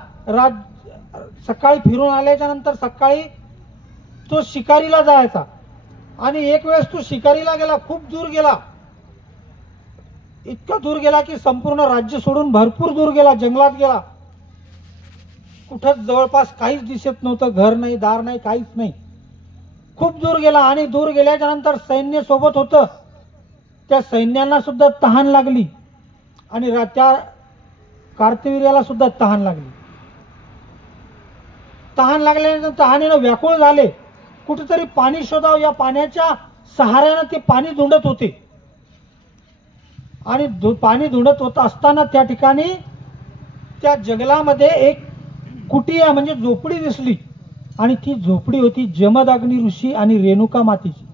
सकाळी फिरून आल्याच्या नंतर सकाळी तो शिकारीला जायचा. आणि एक वेळेस तो शिकारीला गेला, खूप दूर गेला, इतका दूर गेला की संपूर्ण राज्य सोडून भरपूर दूर गेला, जंगलात गेला. कुठंच जवळपास काहीच दिसत नव्हतं, घर नाही, दार नाही, काहीच नाही. खूप दूर गेला आणि दूर गेल्याच्या नंतर सैन्य सोबत होतं. त्या सैन्यांना सुद्धा तहान लागली आणि त्या कार्तिवीर्याला सुद्धा तहान लागली. तहान लागल्यानंतर तहानेनं व्याकुळ झाले. कुठेतरी पाणी शोधावं, या पाण्याच्या सहाऱ्यानं ते पाणी धुंडत होते. आणि पाणी धुंडत होत असताना त्या ठिकाणी त्या जंगलामध्ये एक कुटिया म्हणजे झोपडी दिसली. आणि ती झोपडी होती जमदग्नी ऋषी आणि रेणुका मातेची.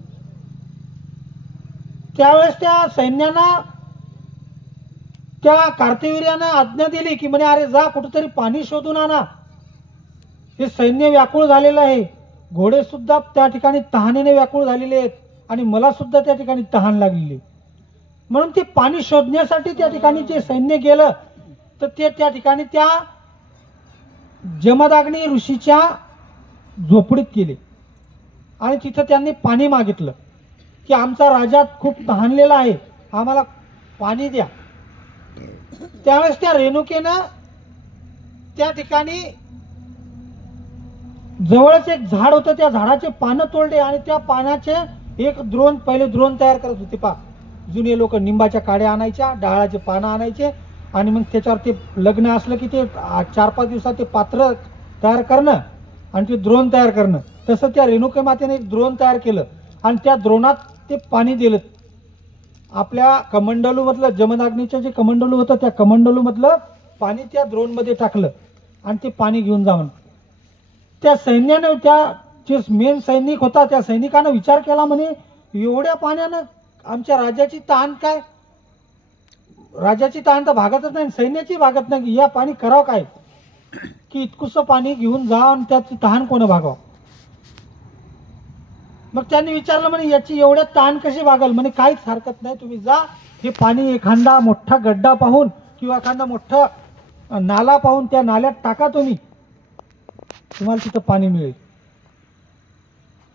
त्यावेळेस त्या सैन्यानं, त्या कार्तिवीर्यानं आज्ञा दिली की म्हणे अरे जा कुठेतरी पाणी शोधून आणा, हे सैन्य व्याकुळ झालेलं आहे. घोडे सुद्धा त्या ठिकाणी तहानेने व्याकुळ झालेले आहेत आणि मला सुद्धा त्या ठिकाणी तहान लागलेली. म्हणून ते पाणी शोधण्यासाठी त्या ठिकाणी जे सैन्य गेलं तर ते त्या ठिकाणी त्या जमदग्नी ऋषीच्या झोपडीत गेले आणि तिथं त्यांनी पाणी मागितलं की आमचा राजा खूप तहानलेला आहे, आम्हाला पाणी द्या. त्यावेळेस त्या रेणुकेनं त्या ठिकाणी जवळच एक झाड होतं, त्या झाडाचे पानं तोडले आणि त्या पानाचे एक द्रोण, पहिले द्रोण तयार करत होते. जुने लोक निंबाच्या काड्या आणायच्या, डाळाचे पानं आणायचे आणि मग त्याच्यावर ते लग्न असलं की ते 4-5 दिवसात ते पात्र तयार करणं आणि ते द्रोण तयार करणं. तसं त्या रेणुका मातेने एक द्रोण तयार केलं आणि त्या द्रोणात ते पाणी दिलं. आपल्या कमंडलू मधलं, जमदग्नीचं जे कमंडलू होतं त्या कमंडलू मधलं पाणी त्या द्रोणमध्ये टाकलं आणि ते पाणी घेऊन जाऊन त्या सैन्यानं, त्या जे मेन सैनिक होता त्या सैनिकानं विचार केला, म्हणे एवढ्या पाण्यानं आमच्या राजाची तहान काय, राजाची तहान तर भागतच नाही, सैन्याची भागत नाही, या पाणी करावं काय की इतकुसं पाणी घेऊन जा आणि त्याची तहान कोण भागावं. मग त्यांनी विचारलं, म्हणे याची एवढ्या तहान कशी भागल. म्हणे काहीच हरकत नाही, तुम्ही जा, हे पाणी एखादा मोठा गड्डा पाहून किंवा एखादा मोठा नाला पाहून त्या नाल्यात टाका तुम्ही तुम्हाला तिथं पाणी मिळेल.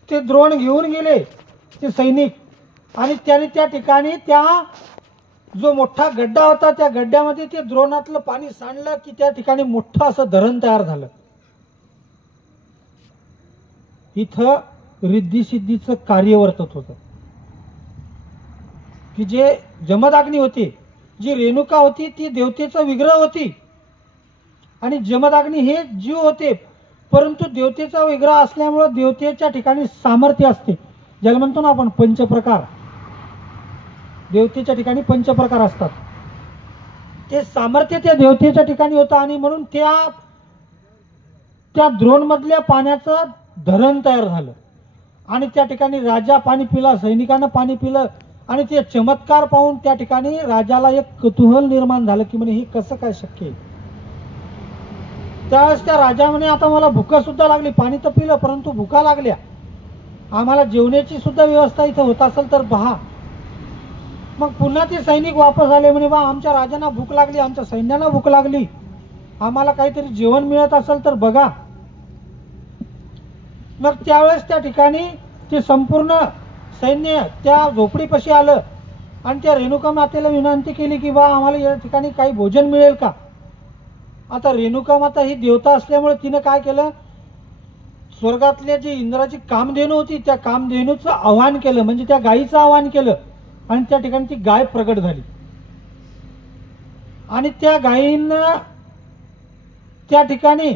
ते द्रोण घेऊन गेले ते सैनिक, आणि त्याने त्या ठिकाणी त्या जो मोठा गड्डा होता त्या गड्ड्यामध्ये ते द्रोणातलं पाणी सांडलं की त्या ठिकाणी मोठं असं धरण तयार झालं. इथं रिद्धी सिद्धीचं कार्य वर्तत होतं की जे जमदाग्नी होती, जी रेणुका होती ती देवतेचा विग्रह होती आणि जमदाग्नी हे जीव होते, परंतु देवतेचा विग्रह असल्यामुळे देवतेच्या ठिकाणी सामर्थ्य असते, ज्याला म्हणतो ना आपण पंचप्रकार. देवतेच्या ठिकाणी पंचप्रकार असतात, ते सामर्थ्य त्या देवतेच्या ठिकाणी होतं आणि म्हणून त्या द्रोण मधल्या पाण्याचं धरण तयार झालं आणि त्या ठिकाणी राजा पाणी पिला, सैनिकांना पाणी पिलं आणि ते चमत्कार पाहून त्या ठिकाणी राजाला एक कुतूहल निर्माण झालं की म्हणे हे कसं काय शक्य आहे. त्यावेळेस त्या राजा म्हणे आता मला भुका सुद्धा लागली, पाणी तर पिलं परंतु भुका लागल्या, आम्हाला जेवण्याची सुद्धा व्यवस्था इथं होत असेल तर पहा. मग पुन्हा ते सैनिक वापस आले, म्हणे बा आमच्या राजांना भूक लागली, आमच्या सैन्याला भूक लागली, आम्हाला काहीतरी जेवण मिळत असेल तर बघा. मग त्यावेळेस त्या ठिकाणी ते संपूर्ण सैन्य त्या झोपडीपाशी आलं आणि त्या रेणुका मातेला विनंती केली की बा आम्हाला या ठिकाणी काही भोजन मिळेल का. आता रेणुका माता ही देवता असल्यामुळे तिने काय केलं, स्वर्गातल्या जी इंद्राची कामधेनू होती त्या कामधेनूचं आवाहन केलं, म्हणजे त्या गायीचं आवाहन केलं आणि त्या ठिकाणी ती गाय प्रगट झाली आणि त्या गायीनं त्या ठिकाणी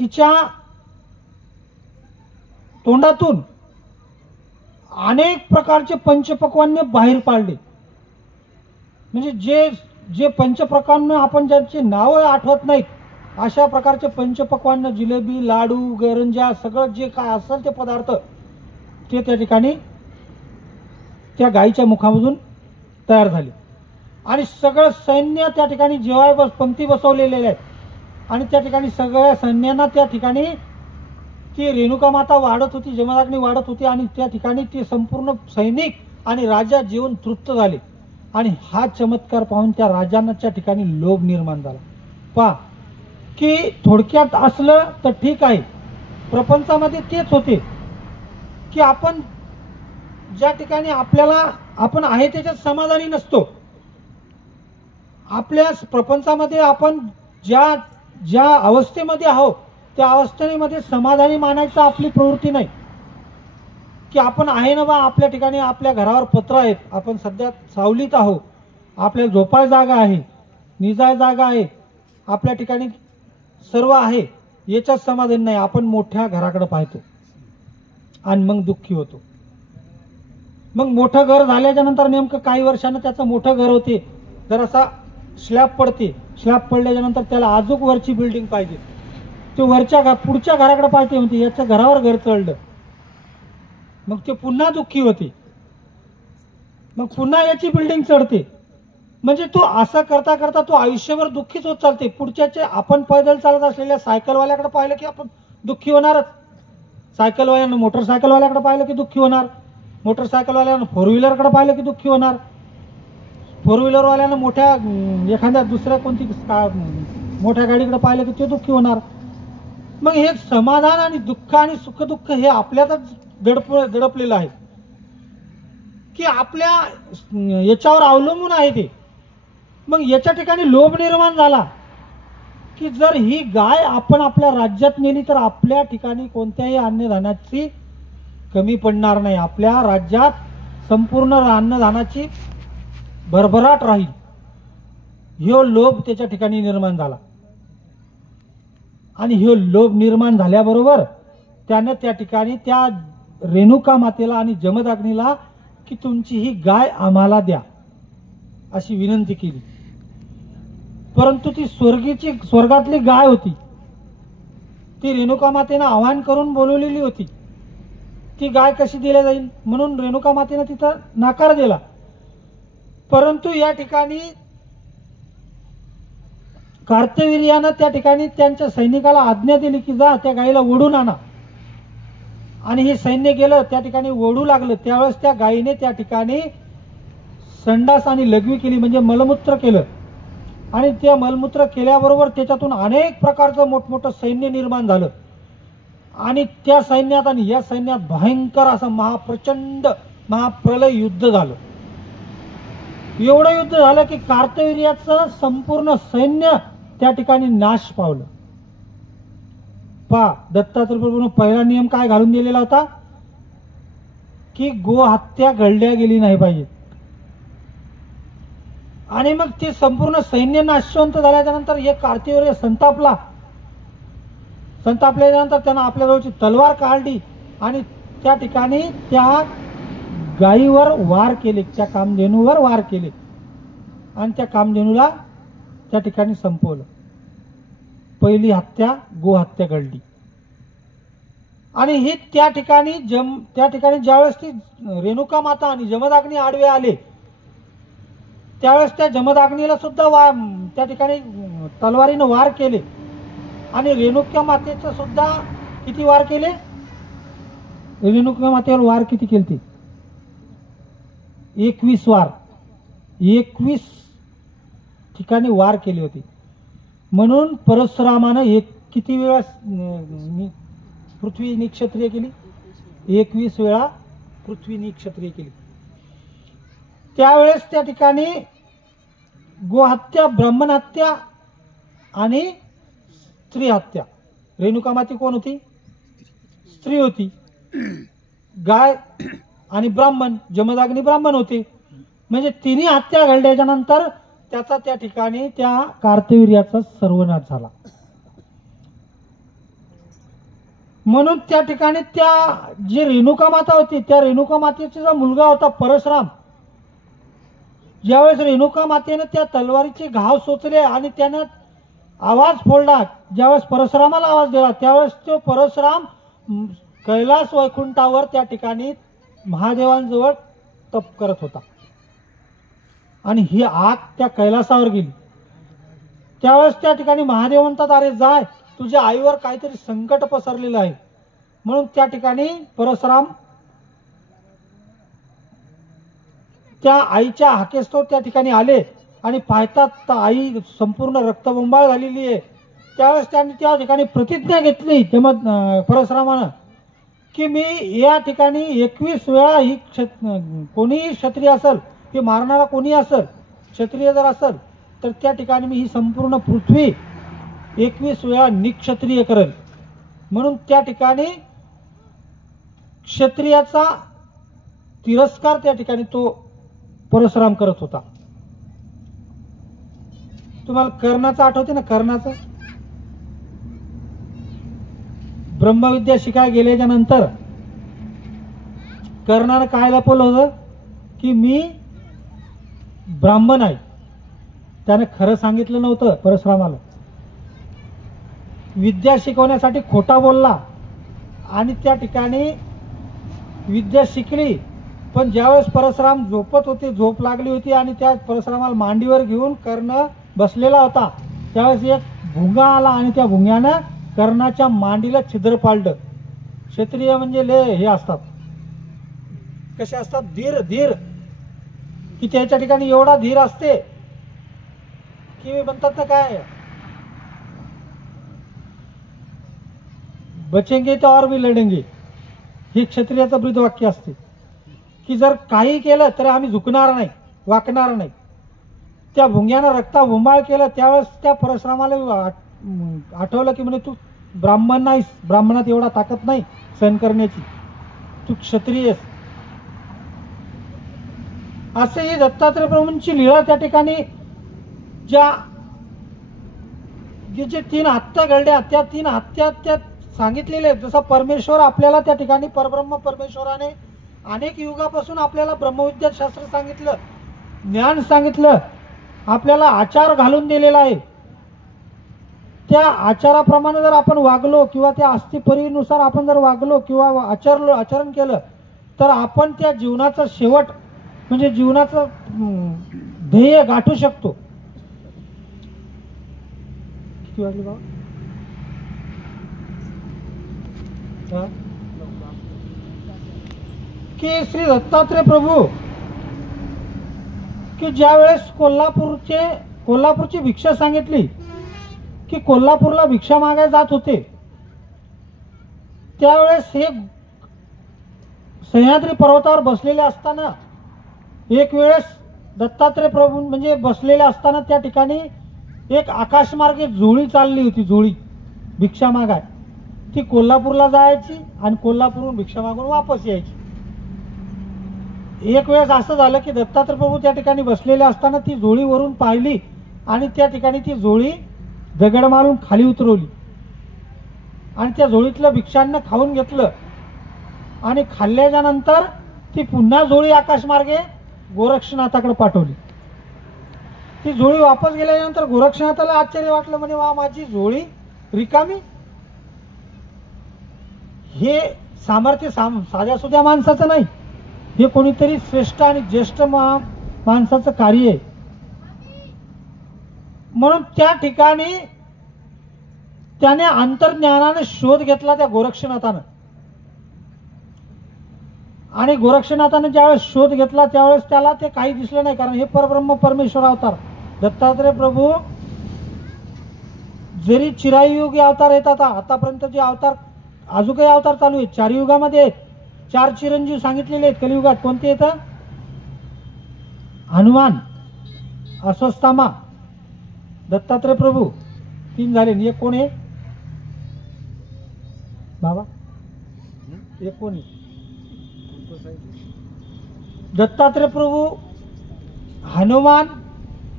तिच्या तोंडातून अनेक प्रकारचे पंचपक्वान्न बाहेर पाडले. म्हणजे जे जे पंचप्रकारांना आपण ज्यांची नावं आठवत नाहीत अशा प्रकारचे पंचपक्वान्न, जिलेबी, लाडू, गरंजा, सगळं जे काय असेल ते पदार्थ ते त्या ठिकाणी त्या गायीच्या मुखामधून तयार झाले आणि सगळं सैन्य त्या ठिकाणी जेवाय पंक्ती बसवलेले आहेत आणि त्या ठिकाणी सगळ्या सैन्यांना त्या ठिकाणी ती रेणुका माता वाढत होती, जमदाग्नी वाढत होती आणि त्या ठिकाणी ते संपूर्ण सैनिक आणि राजा जेवण तृप्त झाले आणि हा चमत्कार पाहून त्या राजांच्या ठिकाणी लोभ निर्माण झाला. पहा की थोडक्यात असलं तर ठीक आहे, प्रपंचामध्ये तेच होते की आपण ज्या ठिकाणी आपल्याला आपण आहे त्याच्यात समाधानी नसतो. आपल्या प्रपंचामध्ये आपण ज्या ज्या अवस्थेमध्ये आहोत त्या अवस्थेमध्ये समाधानी मानायचं आपली प्रवृत्ती नाही की आपण आहे ना बा आपल्या ठिकाणी आपल्या घरावर पत्र आहेत, आपण सध्या सावलीत आहोत, आपल्याला झोपाय जागा आहे, निजाय जागा आहे, आपल्या ठिकाणी सर्व आहे, याच्यात समाधान नाही. आपण मोठ्या घराकडे पाहतो आणि मग दुःखी होतो. मग मोठं घर झाल्याच्या नंतर नेमकं काही वर्षानं त्याचं मोठं घर होते, जरासा स्लॅब पडते, स्लॅब पडल्याच्या नंतर त्याला अजून वरची बिल्डिंग पाहिजे, ते वरच्या पुढच्या घराकडे पाहिजे, म्हणते याच्या घरावर घर चढलं, मग ते पुन्हा दुःखी होते, मग पुन्हा याची बिल्डिंग चढते. म्हणजे तो असं करता करता तो आयुष्यभर दुःखीच होत चालते. पुढच्याचे आपण पैदल चालत असलेल्या सायकलवाल्याकडे पाहिलं की आपण दुःखी होणारच, सायकलवाल्यानं मोटरसायकलवाल्याकडे पाहिलं की दुःखी होणार, मोटरसायकलवाल्यानं फोर व्हीलरकडे पाहिलं की दुःखी होणार, फोर व्हीलरवाल्यानं मोठ्या एखाद्या दुसऱ्या कोणती मोठ्या गाडीकडे पाहिलं की ते दुःखी होणार. मग हे समाधान आणि दुःख आणि सुखदुःख हे आपल्यातच दडपलेलं आहे की आपल्या याच्यावर अवलंबून आहे ते. मग याच्या ठिकाणी लोभ निर्माण झाला की जर ही गाय आपण आपल्या राज्यात नेली तर आपल्या ठिकाणी कोणत्याही अन्नधान्याची कमी पडणार नाही, आपल्या राज्यात संपूर्ण अन्नधान्याची भरभराट राहील. ह्यो लोभ त्याच्या ठिकाणी निर्माण झाला आणि ह्यो लोभ निर्माण झाल्याबरोबर त्याने त्या ठिकाणी त्या रेणुका मातेला आणि जमदाग्नीला की तुमची ही गाय आम्हाला द्या अशी विनंती केली. परंतु ती स्वर्गातली गाय होती, ती रेणुका मातेनं आवाहन करून बोलवलेली होती, ती गाय कशी दिली जाईल म्हणून रेणुका मातेनं तिथं नकार दिला. परंतु या ठिकाणी कार्तवीर्यानं त्या ठिकाणी त्यांच्या सैनिकाला आज्ञा दिली की जा त्या गायीला ओढून आणा आणि हे सैन्य गेलं त्या ठिकाणी ओढू लागलं. त्यावेळेस त्या गायीने त्या ठिकाणी संडास आणि लघवी केली, म्हणजे मलमूत्र केलं आणि ते मलमूत्र केल्याबरोबर त्याच्यातून अनेक प्रकारचं मोठमोठं सैन्य निर्माण झालं आणि त्या सैन्यात आणि या सैन्यात भयंकर असं महाप्रचंड महाप्रलय युद्ध झालं. एवढं युद्ध झालं की कार्तवीर्याचं संपूर्ण सैन्य त्या ठिकाणी नाश पावलं. दत्तात्रय प्रभूने पहिला नियम काय घालून दिलेला होता की गोहत्या घडल्या गेली नाही पाहिजे. आणि मग ते संपूर्ण सैन्य नाशवंत झाल्याच्या नंतर एक कार्तवीर्य संतापल्यानंतर त्यानं आपल्याजवळची तलवार काढली आणि त्या ठिकाणी त्या गायीवर वार केले, त्या कामधेनूवर वार केले आणि त्या कामधेनूला त्या ठिकाणी संपवलं. पहिली हत्या गोहत्या घडली. आणि ही त्या ठिकाणी ज्यावेळेस ती रेणुका माता आणि जमदाग्नी आडवे आले त्यावेळेस त्या जमदाग्नीला सुद्धा त्या ठिकाणी तलवारीनं वार केले आणि रेणुका मातेचं सुद्धा किती वार केले. रेणुका मातेवर वार किती केले ते 21 वार, 21 ठिकाणी वार केले होते. म्हणून परशुरामानं किती वेळा पृथ्वी निक्षत्रिय केली, 21 वेळा पृथ्वी निक्षत्रिय केली. त्यावेळेस त्या ठिकाणी गोहत्या, ब्राह्मण हत्या आणि स्त्री हत्या. रेणुका माती कोण होती? स्त्री होती. गाय आणि ब्राह्मण, जमदाग्नी ब्राह्मण होते. म्हणजे तिन्ही हत्या घडल्याच्या नंतर त्याचा त्या ठिकाणी त्या कार्तवीर्याचा सर्वनाश झाला. म्हणून त्या ठिकाणी त्या जी रेणुका माता होती त्या रेणुका मातेचा जो मुलगा होता परशुराम, ज्यावेळेस रेणुका मातेने त्या तलवारीचे घाव सोचले आणि त्याने आवाज फोडला, ज्यावेळेस परशुरामाला आवाज दिला त्यावेळेस तो परशुराम कैलास वैकुंठावर त्या ठिकाणी महादेवांजवळ तप करत होता आणि ही आग त्या कैलासावर गेली. त्यावेळेस त्या ठिकाणी महादेव म्हणतात, अरे जाय, तुझ्या आईवर काहीतरी संकट पसरलेलं आहे. म्हणून त्या ठिकाणी परशुराम त्या आईच्या हाकेस्तव त्या ठिकाणी आले आणि पाहतात आई संपूर्ण रक्तबंबाळ झालेली आहे. त्यावेळेस त्यांनी त्या ठिकाणी प्रतिज्ञा घेतली परशुरामानं की मी या ठिकाणी 21 वेळा ही कोणीही क्षत्रिय असेल, की मारणारा कोणी असेल, क्षत्रिय जर असेल तर त्या ठिकाणी मी ही संपूर्ण पृथ्वी 21 वेळा निक्षत्रिय करेल. म्हणून त्या ठिकाणी क्षत्रियाचा तिरस्कार त्या ठिकाणी तो परशुराम करत होता. तुम्हाला कर्णाचं आठवते ना? कर्णाचं ब्रह्मविद्या शिकायला गेल्याच्या नंतर कर्णानं काय लपवलं होतं की मी ब्राह्मण आहे. त्याने खरं सांगितलं नव्हतं परशुरामाला. विद्या शिकवण्यासाठी खोटा बोलला आणि त्या ठिकाणी विद्या शिकली. पण ज्यावेळेस परशुराम झोपत होते, झोप लागली होती आणि त्या परशुरामाला मांडीवर घेऊन कर्ण बसलेला होता, त्यावेळेस एक भुंगा आला आणि त्या भुंग्यानं कर्णाच्या मांडीला छिद्र पाडलं. क्षत्रिय म्हणजे हे असतात, कसे असतात, धीर की त्याच्या ठिकाणी एवढा धीर असते की म्हणतात ना काय, बचेंगे तो और भी लढेंगे, हे क्षत्रियाचं ब्रीदवाक्य असते की जर काही केलं तर आम्ही झुकणार नाही, वाकणार नाही. त्या भुंग्यानं रक्ताबुंबाळ केलं त्यावेळेस त्या परशुरामाला आठवलं की म्हणे तू ब्राह्मण नाहीस, ब्राह्मणात एवढा ताकद नाही सहन करण्याची, तू क्षत्रिय आहेस. असे ही दत्तात्रय प्रभूंची लीळा त्या ठिकाणी जे 3 हत्या घडल्या त्या 3 हत्या त्या सांगितलेले. जसं परमेश्वर आपल्याला त्या ठिकाणी परब्रह्म परमेश्वराने अनेक युगापासून आपल्याला ब्रह्मविद्या शास्त्र सांगितलं, ज्ञान सांगितलं, आपल्याला आचार घालून दिलेला आहे. त्या आचाराप्रमाणे जर आपण वागलो किंवा त्या अस्थिपरीनुसार आपण जर वागलो किंवा आचरण केलं तर आपण त्या जीवनाचा शेवट म्हणजे जीवनाचं ध्येय गाठू शकतो. किती वाजले बाबा? की श्री दत्तात्रय प्रभू की ज्यावेळेस कोल्हापूरची भिक्षा सांगितली की कोल्हापूरला भिक्षा मागायला जात होते त्यावेळेस हे सह्याद्री पर्वतावर बसलेले असताना एक वेळेस दत्तात्रय प्रभू म्हणजे बसलेले असताना त्या ठिकाणी एक आकाशमार्गे जोळी चालली होती. जोळी भिक्षा मागाय ती कोल्हापूरला जायची आणि कोल्हापूरहून भिक्षा मागून वापस यायची. एक वेळेस असं झालं की दत्तात्रय प्रभू त्या ठिकाणी बसलेले असताना ती जोळी वरून पाहिली आणि त्या ठिकाणी ती जोळी दगड मारून खाली उतरवली आणि त्या जोळीतलं भिक्षांना खाऊन घेतलं आणि खाल्ल्याच्या नंतर ती पुन्हा जोळी आकाशमार्गे गोरक्षनाथाकडे पाठवली. ती जोळी वापस गेल्यानंतर गोरक्षनाथाला आश्चर्य वाटलं. म्हणे वा माझी जोळी रिकामी. हे सामर्थ्य साध्या सुध्या माणसाचं नाही, हे कोणीतरी श्रेष्ठ आणि ज्येष्ठ माणसाचं कार्य आहे. म्हणून त्या ठिकाणी त्याने अंतर्ज्ञानाने शोध घेतला त्या गोरक्षनाथानं आणि गोरक्षनाथाने ज्यावेळेस शोध घेतला त्यावेळेस त्याला ते काही दिसलं नाही, कारण हे परब्रह्म परमेश्वर अवतार दत्तात्रय प्रभू जरी चिरायुगी अवतार येतात आतापर्यंत जे अवतार अजून काही अवतार चालू आहेत 4 युगामध्ये आहेत. 4 चिरंजीव सांगितलेले आहेत कलियुगात. कोणते येतं? हनुमान, अश्वत्थामा, दत्तात्रय प्रभू 3 झाले. एक कोण आहे बाबा? एक कोण आहे? दत्तात्रय प्रभू, हनुमान,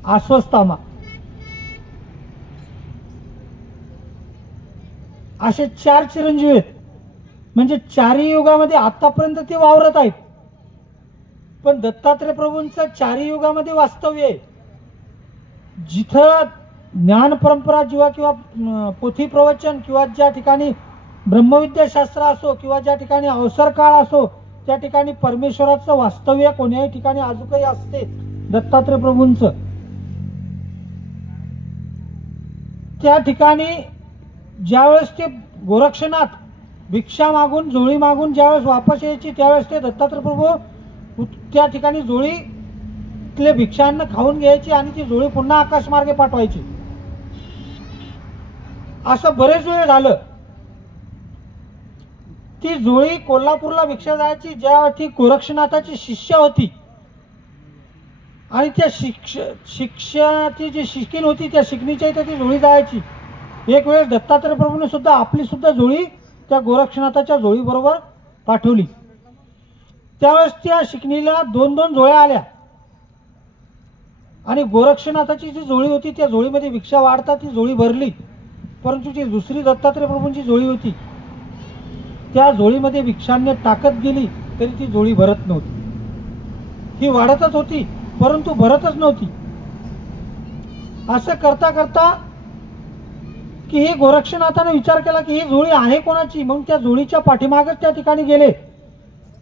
अश्वत्थामा असे 4 चिरंजीव आहेत. म्हणजे 4 युगामध्ये आतापर्यंत ते वावरत आहेत. पण दत्तात्रय प्रभूंचं 4 युगामध्ये वास्तव्य आहे. जिथं ज्ञान परंपरा किंवा पोथी प्रवचन किंवा ज्या ठिकाणी ब्रह्मविद्याशास्त्र असो किंवा ज्या ठिकाणी अवसर काळ असो त्या ठिकाणी परमेश्वराचं वास्तव्य कोण्याही ठिकाणी अजूनही असते. दत्तात्रय प्रभूंचं त्या ठिकाणी ज्यावेळेस ते गोरक्षनाथ भिक्षा मागून जोळी मागून ज्यावेळेस वापस यायची त्यावेळेस ते दत्तात्रय प्रभू त्या ठिकाणी जोळीतले भिक्षांना खाऊन घ्यायची आणि ती जोळी पुन्हा आकाशमार्गे पाठवायची. असं बरेच वेळ झालं. ती जोळी कोल्हापूरला भिक्षा जायची ज्या ती गोरक्षनाथाची शिष्य होती आणि त्या शिष्याची जी शिकणीण होती त्या शिकणीच्या इथे ती जोळी जायची. एक वेळेस दत्तात्रय प्रभूने सुद्धा आपली सुद्धा जोळी त्या गोरक्षनाथाच्या जोळी बरोबर पाठवली. त्यावेळेस त्या शिकणीला 2-2 जोळ्या आल्या आणि गोरक्षनाथाची जी जोळी होती त्या जोळीमध्ये भिक्षा वाढता ती जोळी भरली. परंतु जी दुसरी दत्तात्रय प्रभूंची जोळी होती त्या जोळीमध्ये भिक्षांनी टाकत गेली तरी ती जोळी भरत नव्हती. ही वाढतच होती परंतु भरतच नव्हती. असं करता करता की हे गोरक्षनाथाने विचार केला की ही जोळी आहे कोणाची. म्हणून त्या जोळीच्या पाठीमागच त्या ठिकाणी गेले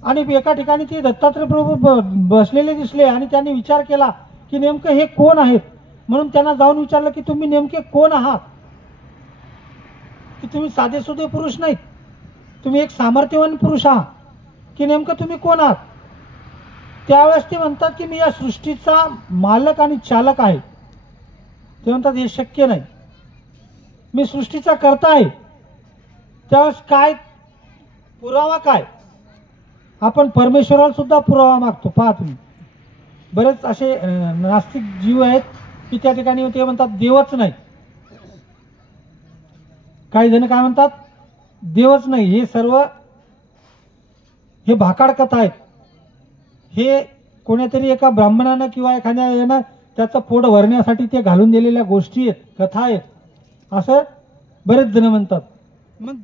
आणि एका ठिकाणी ते दत्तात्रय प्रभू बसलेले दिसले आणि त्यांनी विचार केला की नेमकं हे कोण आहेत. म्हणून त्यांना जाऊन विचारलं की तुम्ही नेमके कोण आहात, की तुम्ही साधेसुधे पुरुष नाहीत, तुम्ही एक सामर्थ्यवान पुरुष आहात, की नेमकं तुम्ही कोण आहात. त्यावेळेस ते म्हणतात की मी या सृष्टीचा मालक आणि चालक आहे. ते म्हणतात हे शक्य नाही, मी सृष्टीचा कर्ता आहे. त्यावेळेस काय पुरावा काय? आपण परमेश्वराला सुद्धा पुरावा मागतो. पहा तुम्ही बरेच असे नास्तिक जीव आहेत की त्या ठिकाणी ते म्हणतात देवच नाही. काही जण काय म्हणतात देवच नाही. हे सर्व हे भाकाड कथा आहेत. हे कोणीतरी एका ब्राह्मणानं किंवा एखाद्या यानं त्याचं पोट भरण्यासाठी ते घालून दिलेल्या गोष्टी आहेत, कथा आहेत असं बरेच जण म्हणतात. मग